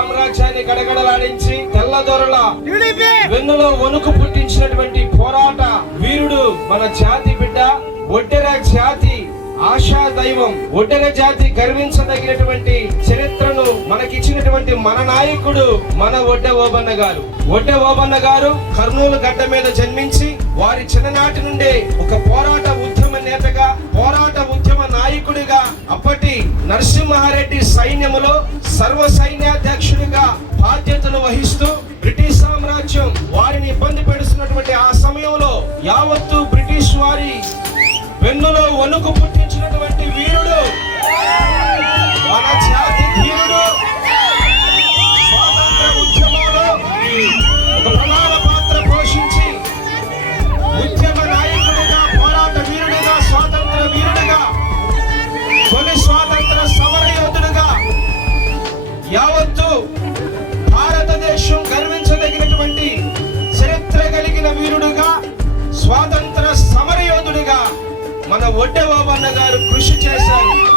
సామ్రాజ్యాన్ని గడగడలాడించి తెల్లదొరల వెన్నులో వణుకు పుట్టించినటువంటి పోరాట వీరుడు మన జాతి బిడ్డ ఒడ్డెర జాతి ఆశా దైవం ఒడ్డెర జాతి గర్వించదగినటువంటి చరిత్రను మనకిచ్చినటువంటి మన నాయకుడు మన ఒడ్డె ఓబన్న గారు. ఒడ్డె ఓబన్న గారు కర్నూలు గడ్డ మీద జన్మించి వారి చిన్ననాటి నుండే ఒక పోరాట ఉద్యమ నేతగా పోరాట ఉద్యమ నాయకుడిగా అప్పటి నరసింహారెడ్డి సైన్యములో సర్వ సైన్యాధ్యక్షుడిగా బాధ్యతలు వహిస్తూ బ్రిటిష్ సామ్రాజ్యం వారిని ఇబ్బంది పెడుతున్నటువంటి ఆ సమయంలో యావత్తు బ్రిటిష్ వారి వెన్నులో వణుకు పుట్టించినటువంటి వీరుడు మన జాతి ధీరుడు స్వాతంత్ర ఉద్యమంలో ఒక ప్రధాన పాత్ర పోషించి ఉద్యమ భారతదేశం గర్వించదగినటువంటి చరిత్ర కలిగిన వీరుడుగా స్వాతంత్ర సమరయోధుడిగా మన ఒడ్డబాబన్న గారు కృషి చేశారు.